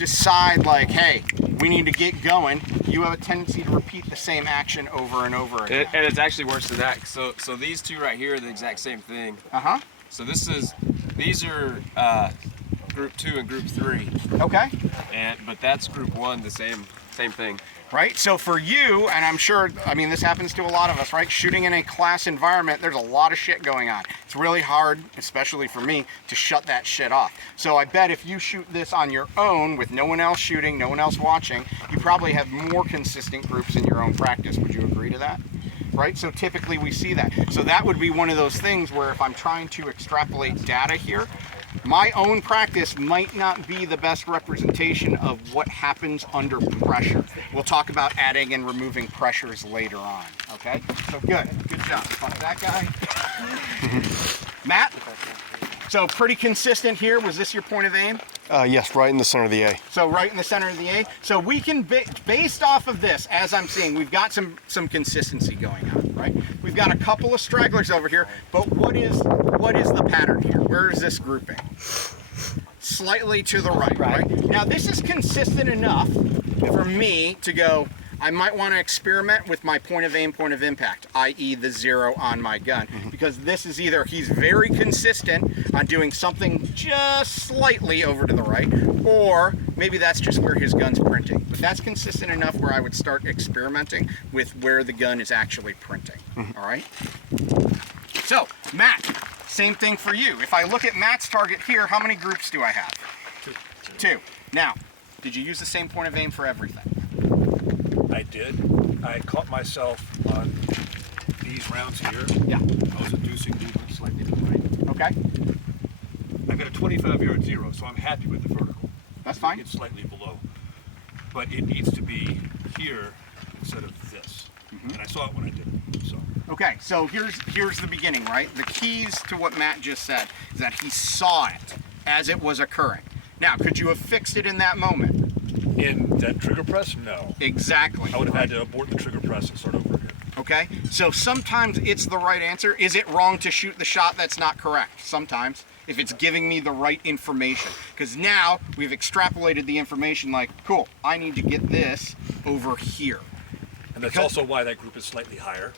decide like, hey, we need to get going, you have a tendency to repeat the same action over and over again. And it's actually worse than that. So these two right here are the exact same thing. So these are group 2 and group 3. Okay. But that's group 1, the same thing. Right, so for you, and I'm sure, I mean, this happens to a lot of us, right? Shooting in a class environment, there's a lot of shit going on. It's really hard, especially for me, to shut that shit off. So I bet if you shoot this on your own with no one else shooting, no one else watching, you probably have more consistent groups in your own practice. Would you agree to that? Right, so typically we see that. So that would be one of those things where if I'm trying to extrapolate data here, my own practice might not be the best representation of what happens under pressure. We'll talk about adding and removing pressures later on, okay? So good job. Fuck that guy. Matt? So pretty consistent here. Was this your point of aim? Yes, right in the center of the A. So right in the center of the A. So we can, based off of this, as I'm seeing, we've got some consistency going on, right? We've got a couple of stragglers over here, but what is the pattern here? Where is this grouping? Slightly to the right? Now this is consistent enough for me to go, I might want to experiment with my point of aim, point of impact, i.e. the 0 on my gun, because this is either he's very consistent on doing something just slightly over to the right, or maybe that's just where his gun's printing. But that's consistent enough where I would start experimenting with where the gun is actually printing, all right? So, Matt, same thing for you. If I look at Matt's target here, how many groups do I have? Two. Now, did you use the same point of aim for everything? I did. I caught myself on these rounds here. Yeah. I was inducing movement slightly to the right. Okay. I've got a 25-yard 0, so I'm happy with the vertical. That's fine. It's slightly below. But it needs to be here instead of this. And I saw it when I did it. So. Okay, so here's the beginning, right? The keys to what Matt just said is that he saw it as it was occurring. Now, could you have fixed it in that moment? In that trigger press? No. Exactly. I would have had to abort the trigger press and start over again. Okay, so sometimes it's the right answer. Is it wrong to shoot the shot that's not correct? Sometimes, if it's giving me the right information. Because now we've extrapolated the information like, cool, I need to get this over here. And that's also why that group is slightly higher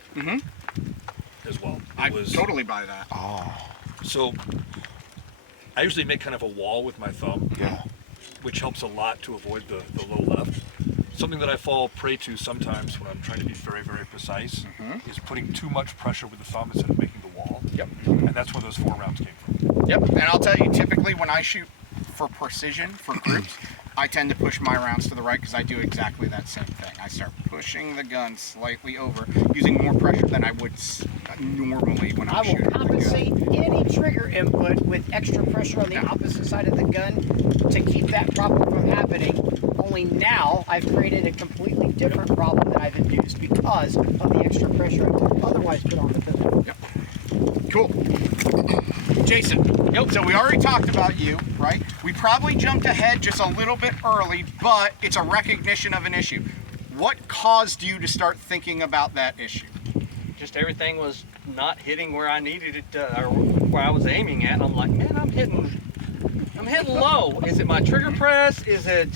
as well. I totally buy that. So I usually make kind of a wall with my thumb, which helps a lot to avoid the low left. Something that I fall prey to sometimes when I'm trying to be very, very precise is putting too much pressure with the thumb instead of making the wall. Yep. And that's where those 4 rounds came from. Yep, and I'll tell you, typically when I shoot for precision, for groups, I tend to push my rounds to the right because I do exactly that same thing. I start pushing the gun slightly over, using more pressure than I would normally when I'm shooting. I will compensate any trigger input with extra pressure on the opposite side of the gun to keep that problem from happening. Only now I've created a completely different problem that I've induced because of the extra pressure I would otherwise put on the pistol. Yep. Cool. Jason. Yep. So we already talked about you, right? We probably jumped ahead just a little bit early, but it's a recognition of an issue. What caused you to start thinking about that issue? Just everything was not hitting where I needed it or where I was aiming at. I'm like, man, I'm hitting low. Is it my trigger press? Is it,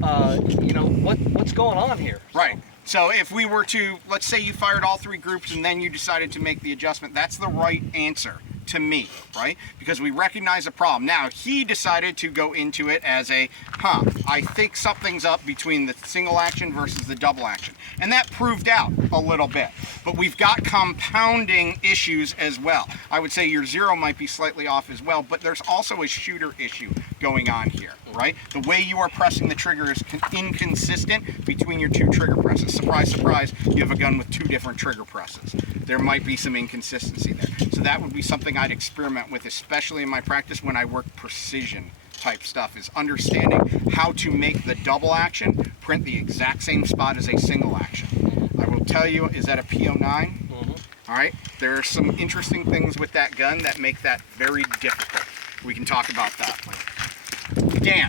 what's going on here? Right. So if we were to, let's say you fired all 3 groups and then you decided to make the adjustment, that's the right answer to me, right? Because we recognize a problem. Now, he decided to go into it as a, I think something's up between the single action versus the double action. And that proved out a little bit. But we've got compounding issues as well. I would say your 0 might be slightly off as well, but there's also a shooter issue going on here, right? The way you are pressing the trigger is inconsistent between your 2 trigger presses. Surprise, surprise, you have a gun with 2 different trigger presses. There might be some inconsistency there. So that would be something I'd experiment with, especially in my practice when I work precision type stuff, is understanding how to make the double action print the exact same spot as a single action. I will tell you, is that a PO9? All right, there are some interesting things with that gun that make that very difficult. We can talk about that later. Dan?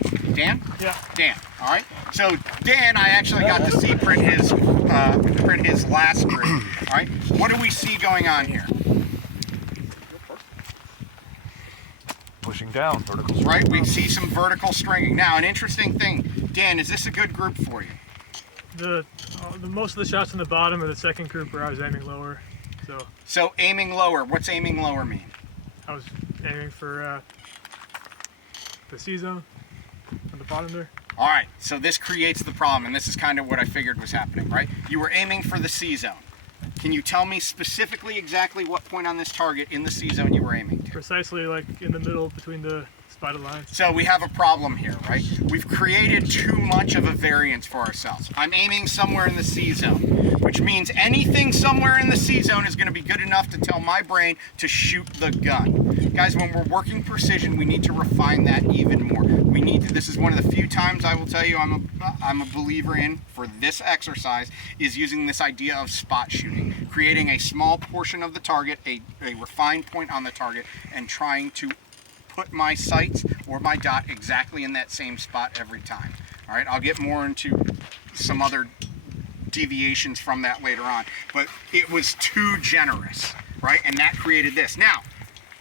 Yeah. Dan, all right? So Dan, I actually got to see print his last group, all right? What do we see going on here? stretching down, vertical stretching. Right, we see some vertical stringing. Now, an interesting thing, Dan, is this a good group for you? The most of the shots in the bottom of the second group where I was aiming lower. So aiming lower, what's aiming lower mean? I was aiming for the C zone on the bottom there. All right, so this creates the problem, and this is kind of what I figured was happening, right? You were aiming for the C zone. Can you tell me specifically exactly what point on this target in the C zone you were aiming to? Precisely like in the middle between the spotted lines. So we have a problem here, right? We've created too much of a variance for ourselves. I'm aiming somewhere in the C zone, which means anything somewhere in the C zone is going to be good enough to tell my brain to shoot the gun. Guys, when we're working precision, we need to refine that even more. We need to, this is one of the few times I will tell you I'm a believer in for this exercise, is using this idea of spot shooting, creating a small portion of the target, a refined point on the target, and trying to put my sights or my dot exactly in that same spot every time. All right, I'll get more into some other deviations from that later on, but it was too generous, right? And that created this. Now,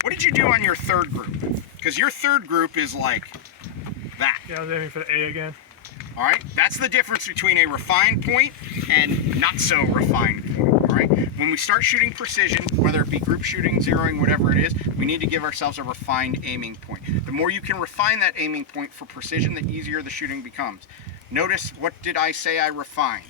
what did you do on your third group? Because your third group is like that. Yeah, I was aiming for the A again. All right, that's the difference between a refined point and not so refined point. All right, when we start shooting precision, whether it be group shooting, zeroing, whatever it is, we need to give ourselves a refined aiming point. The more you can refine that aiming point for precision, the easier the shooting becomes. Notice, what did I say I refined?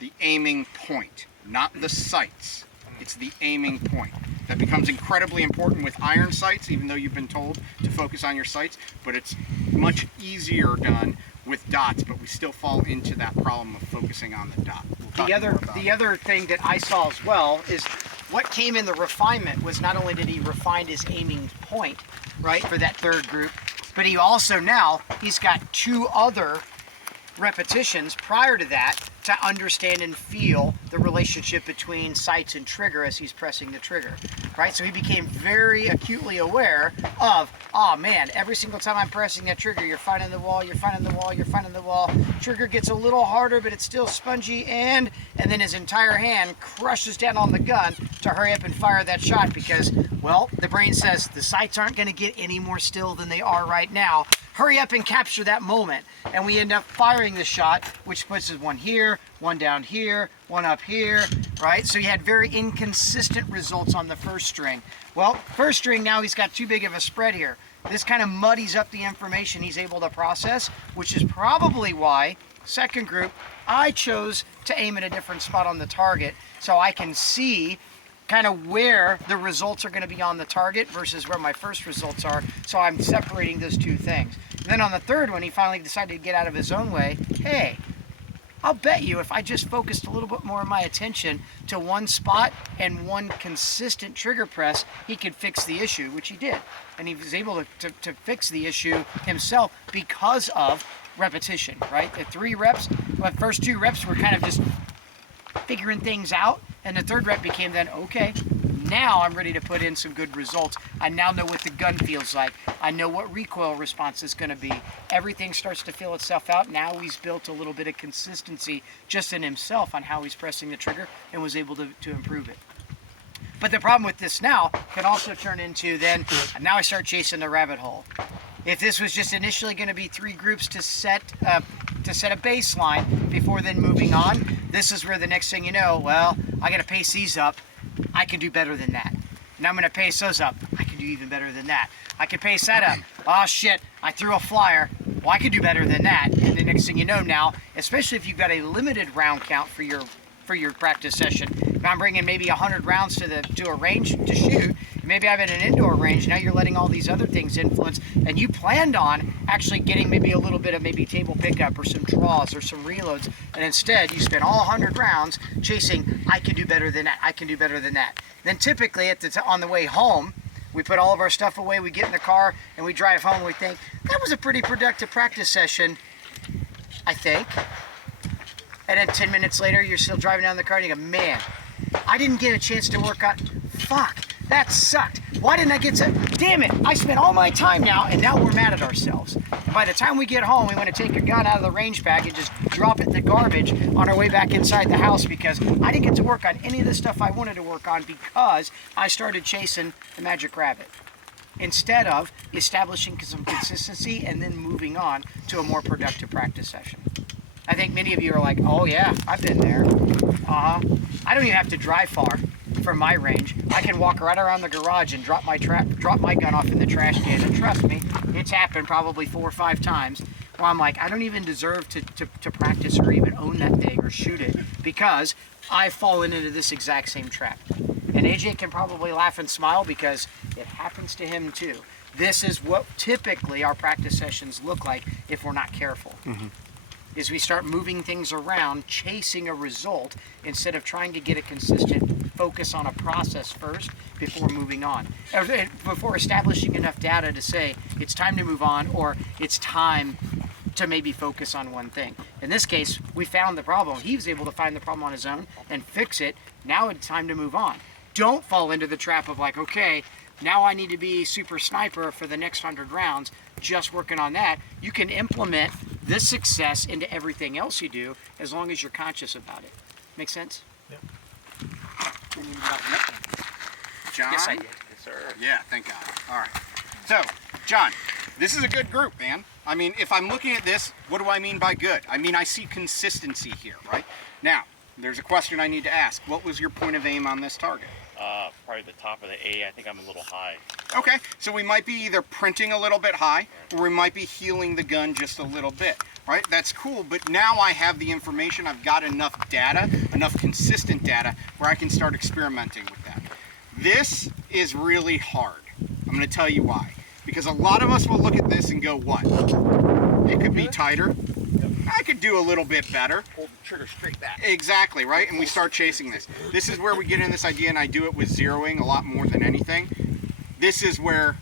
The aiming point, not the sights. It's the aiming point. That becomes incredibly important with iron sights, even though you've been told to focus on your sights, but it's much easier done with dots, but we still fall into that problem of focusing on the dot. The other thing that I saw as well is what came in the refinement was not only did he refine his aiming point, right, for that third group, but he also he's got 2 other repetitions prior to that to understand and feel the relationship between sights and trigger as he's pressing the trigger, right? So he became very acutely aware of, oh man, every single time I'm pressing that trigger, you're finding the wall, you're finding the wall, you're finding the wall. Trigger gets a little harder, but it's still spongy, and then his entire hand crushes down on the gun to hurry up and fire that shot because, well, the brain says the sights aren't going to get any more still than they are right now. Hurry up and capture that moment. And we end up firing the shot, which puts us one here, one down here, one up here, right? So he had very inconsistent results on the first string. Well, first string, now he's got too big of a spread here. This kind of muddies up the information he's able to process, which is probably why, second group, I chose to aim at a different spot on the target so I can see kind of where the results are going to be on the target versus where my first results are. So I'm separating those 2 things. And then on the third one, he finally decided to get out of his own way. Hey, I'll bet you if I just focused a little bit more of my attention to one spot and one consistent trigger press, he could fix the issue, which he did. And he was able to fix the issue himself because of repetition, right? The 3 reps, the first 2 reps were kind of just figuring things out, and the third rep became then, okay, now I'm ready to put in some good results. I now know what the gun feels like. I know what recoil response is going to be. Everything starts to feel itself out. Now he's built a little bit of consistency just in himself on how he's pressing the trigger and was able to improve it. But the problem with this now can also turn into then, now I start chasing the rabbit hole. If this was just initially going to be 3 groups to set a baseline before then moving on, this is where the next thing you know, well, I got to pace these up. I can do better than that. Now I'm going to pace those up. I can do even better than that. I can pace that up. Oh shit, I threw a flyer. Well, I can do better than that. And the next thing you know now, especially if you've got a limited round count for your practice session, if I'm bringing maybe 100 rounds to a range to shoot, maybe I'm in an indoor range, now you're letting all these other things influence, and you planned on actually getting maybe a little bit of maybe table pickup or some draws or some reloads, and instead you spent all 100 rounds chasing, I can do better than that, I can do better than that. Then typically on the way home, we put all of our stuff away, we get in the car, and we drive home, and we think, that was a pretty productive practice session, I think. And then 10 minutes later, you're still driving down the car and you go, man, I didn't get a chance to work on, fuck, that sucked. Why didn't I get to, damn it, I spent all my time now, and now we're mad at ourselves. And by the time we get home, we want to take a gun out of the range bag and just drop it in the garbage on our way back inside the house because I didn't get to work on any of the stuff I wanted to work on because I started chasing the magic rabbit. instead of establishing some consistency and then moving on to a more productive practice session. I think many of you are like, oh yeah, I've been there. I don't even have to drive far from my range. I can walk right around the garage and drop my gun off in the trash can, and trust me, it's happened probably 4 or 5 times where I'm like, I don't even deserve to practice or even own that thing or shoot it because I've fallen into this exact same trap. And AJ can probably laugh and smile because it happens to him too. This is what typically our practice sessions look like if we're not careful. Is we start moving things around, chasing a result, instead of trying to get a consistent focus on a process first before moving on. Before establishing enough data to say it's time to move on or it's time to maybe focus on one thing. In this case, we found the problem. He was able to find the problem on his own and fix it. Now it's time to move on. Don't fall into the trap of like, okay, now I need to be super sniper for the next 100 rounds, just working on that. You can implement this success into everything else you do as long as you're conscious about it. Make sense? Yep. John? Yes, I did. Yes, sir. Yeah, thank God. All right. So, John, this is a good group, man. I mean, if I'm looking at this, what do I mean by good? I mean, I see consistency here, right? Now, there's a question I need to ask. What was your point of aim on this target? Probably the top of the A. I think I'm a little high. Okay, so we might be either printing a little bit high, or we might be healing the gun just a little bit, right? That's cool, but now I have the information, I've got enough data, enough consistent data, where I can start experimenting with that. This is really hard. I'm gonna tell you why. Because a lot of us will look at this and go, what? It could be tighter. I could do a little bit better. Hold the trigger straight back. Exactly, right? And we start chasing this. This is where we get in this idea, and I do it with zeroing a lot more than anything. This is where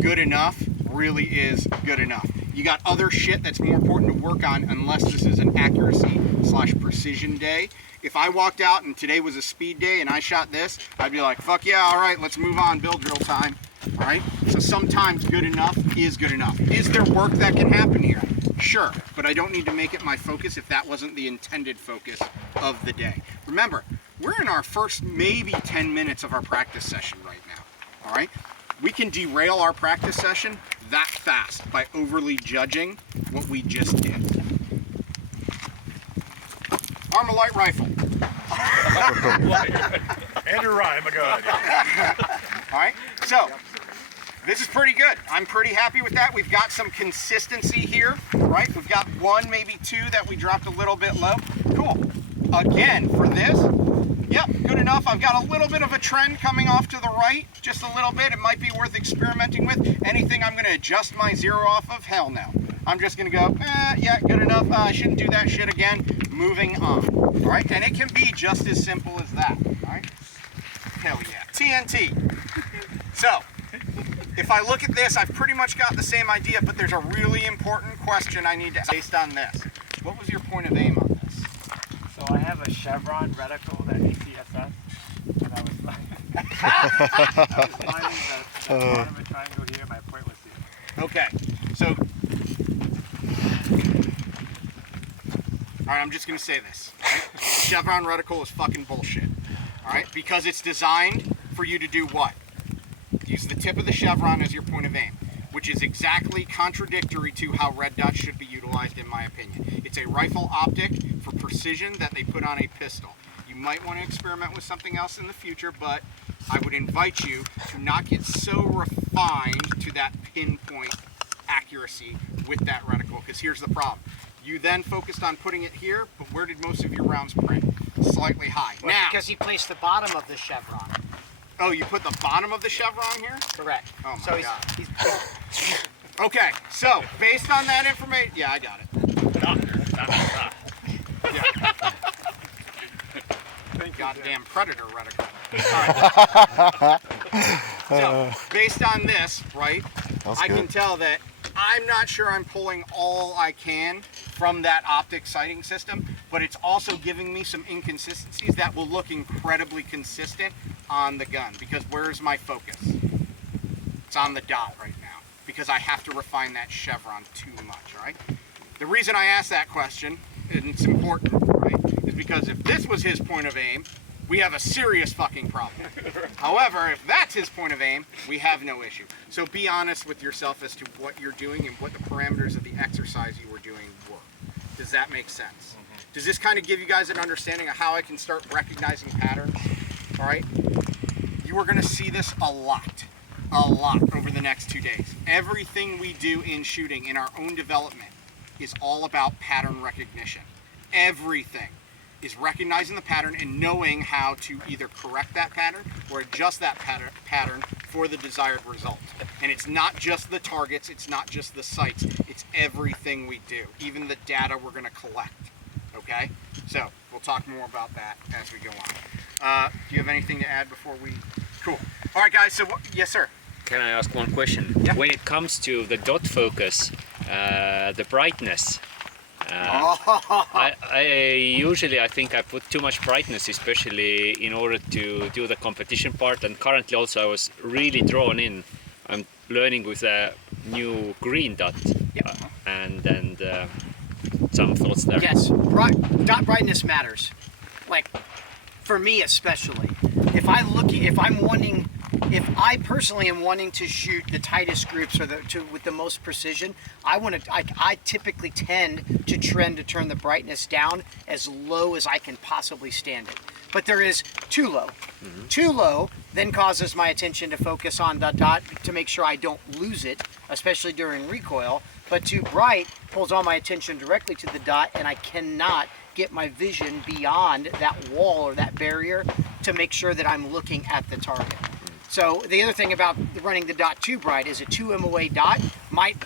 good enough really is good enough. You got other shit that's more important to work on unless this is an accuracy/precision day. If I walked out and today was a speed day and I shot this, I'd be like, fuck yeah, all right, let's move on, build drill time. All right? So sometimes good enough is good enough. Is there work that can happen here? Sure, but I don't need to make it my focus if that wasn't the intended focus of the day. Remember, we're in our first maybe 10 minutes of our practice session right now, all right? We can derail our practice session that fast by overly judging what we just did. Armalite rifle. Andrew Ryan, my God. All right, so this is pretty good. I'm pretty happy with that. We've got some consistency here, right? We've got 1, maybe 2 that we dropped a little bit low. Cool. Again, for this, yep, good enough. I've got a little bit of a trend coming off to the right, just a little bit. It might be worth experimenting with. Anything I'm going to adjust my zero off of? Hell no. I'm just going to go, yeah, good enough. I shouldn't do that shit again. Moving on. All right, and it can be just as simple as that. All right. Hell yeah. TNT. So, if I look at this, I've pretty much got the same idea, but there's a really important question I need to ask based on this. What was your point of aim on this? So I have a Chevron reticle that ACSS, and I was finding the bottom of a triangle here, my point was here. Okay, so, all right, I'm just gonna say this. Right? Chevron reticle is fucking bullshit. All right, because it's designed for you to do what? Use the tip of the chevron as your point of aim, which is exactly contradictory to how red dots should be utilized in my opinion. It's a rifle optic for precision that they put on a pistol. You might want to experiment with something else in the future, but I would invite you to not get so refined to that pinpoint accuracy with that reticle, because here's the problem. You then focused on putting it here, but where did most of your rounds print? Slightly high. Now, Because he placed the bottom of the chevron. oh, you put the bottom of the chevron here? Correct. Oh my So God. he's Okay, so based on that information, yeah, I got it. Yeah. Goddamn predator reticle. So based on this, right, I can tell that I'm not sure I'm pulling all I can from that optic sighting system, but it's also giving me some inconsistencies that will look incredibly consistent on the gun, because where's my focus? It's on the dot right now, because I have to refine that chevron too much, all right? The reason I asked that question, and it's important, right, is because if this was his point of aim, we have a serious fucking problem. However, if that's his point of aim, we have no issue. So be honest with yourself as to what you're doing and what the parameters of the exercise you were doing were. Does that make sense? Does this kind of give you guys an understanding of how I can start recognizing patterns? All right? You are going to see this a lot over the next 2 days. Everything we do in shooting in our own development is all about pattern recognition. Everything is recognizing the pattern and knowing how to either correct that pattern or adjust that pattern for the desired result. And it's not just the targets, it's not just the sights, it's everything we do, even the data we're going to collect. Okay? So, we'll talk more about that as we go on. Do you have anything to add before we... Cool. All right, guys, so, yes, sir. Can I ask one question? Yeah. When it comes to the dot focus, the brightness, I usually I think I put too much brightness, especially in order to do the competition part. And currently also I was really drawn in. I'm learning with a new green dot, and some thoughts there. Yes, dot brightness matters. Like for me especially, if I personally am wanting to shoot the tightest groups or with the most precision, I typically tend to trend to turn the brightness down as low as I can possibly stand it. But there is too low. Mm-hmm. Too low then causes my attention to focus on the dot to make sure I don't lose it, especially during recoil. But too bright pulls all my attention directly to the dot, and I cannot get my vision beyond that wall or that barrier to make sure that I'm looking at the target. So the other thing about running the dot too bright is a 2 MOA dot might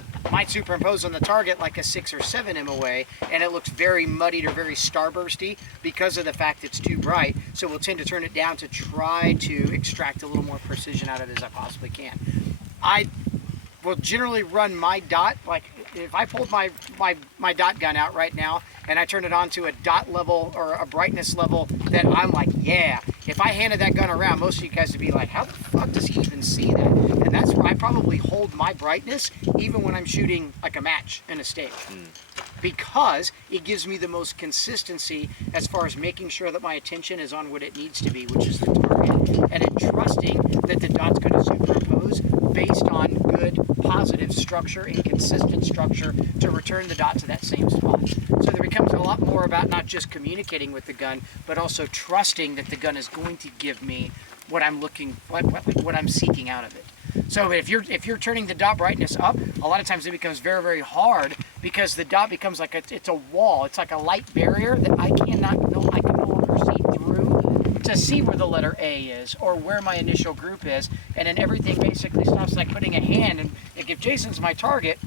superimpose on the target like a 6 or 7 MOA, and it looks very muddied or very starbursty because of the fact it's too bright. So we'll tend to turn it down to try to extract a little more precision out of it as I possibly can. I will generally run my dot, like if I pulled my dot gun out right now and I turn it on to a dot level or a brightness level that I'm like, yeah. If I handed that gun around, most of you guys would be like, how the fuck does he even see that? And that's where I probably hold my brightness even when I'm shooting like a match in a stage. Because it gives me the most consistency as far as making sure that my attention is on what it needs to be, which is the target, and then trusting that the dot's going to superimpose based on good, positive structure and consistent structure to return the dot to that same spot. So there becomes a lot more about not just communicating with the gun, but also trusting that the gun is going to give me what I'm looking, what I'm seeking out of it. So if you're turning the dot brightness up, a lot of times it becomes very, very hard because the dot becomes like it's a wall. It's like a light barrier that I can no longer see through to see where the letter A is or where my initial group is, and then everything basically stops. Like putting a hand, and like if Jason's my target,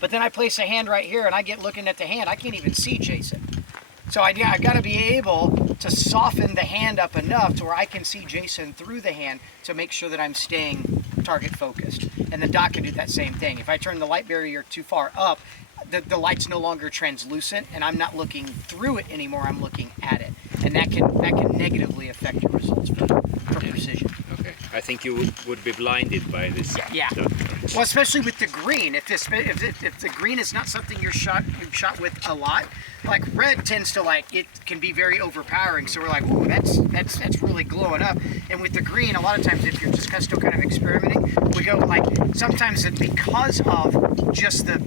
but then I place a hand right here and I get looking at the hand, I can't even see Jason. So I got to be able to soften the hand up enough to where I can see Jason through the hand to make sure that I'm staying target focused. And the dot can do that same thing. If I turn the light barrier too far up, the light's no longer translucent and I'm not looking through it anymore, I'm looking at it. And that can negatively affect your results for precision. Okay. I think you would be blinded by this. Yeah. Well, especially with the green. If the green is not something you've shot with a lot, like red tends to it can be very overpowering. So we're like, whoa, that's really glowing up. And with the green, a lot of times if you're just still kind of experimenting, we go sometimes it's because of just the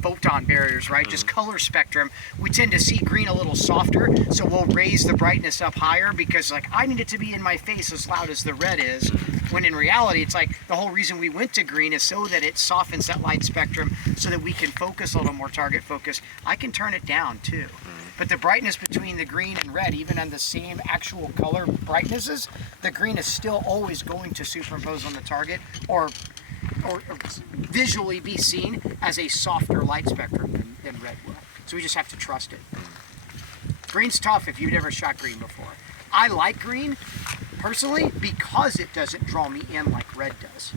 photon barriers, right? Just color spectrum. We tend to see green a little softer, so we'll raise the brightness up higher because I need it to be in my face as loud as the red is. When in reality, it's like the whole reason we went to green is so that it softens that light spectrum so that we can focus a little more target focus. I can turn it down too. But the brightness between the green and red, even on the same actual color brightnesses, the green is still always going to superimpose on the target or visually be seen as a softer light spectrum than red will. So we just have to trust it. Green's tough if you've never shot green before. I like green, personally, because it doesn't draw me in like red does.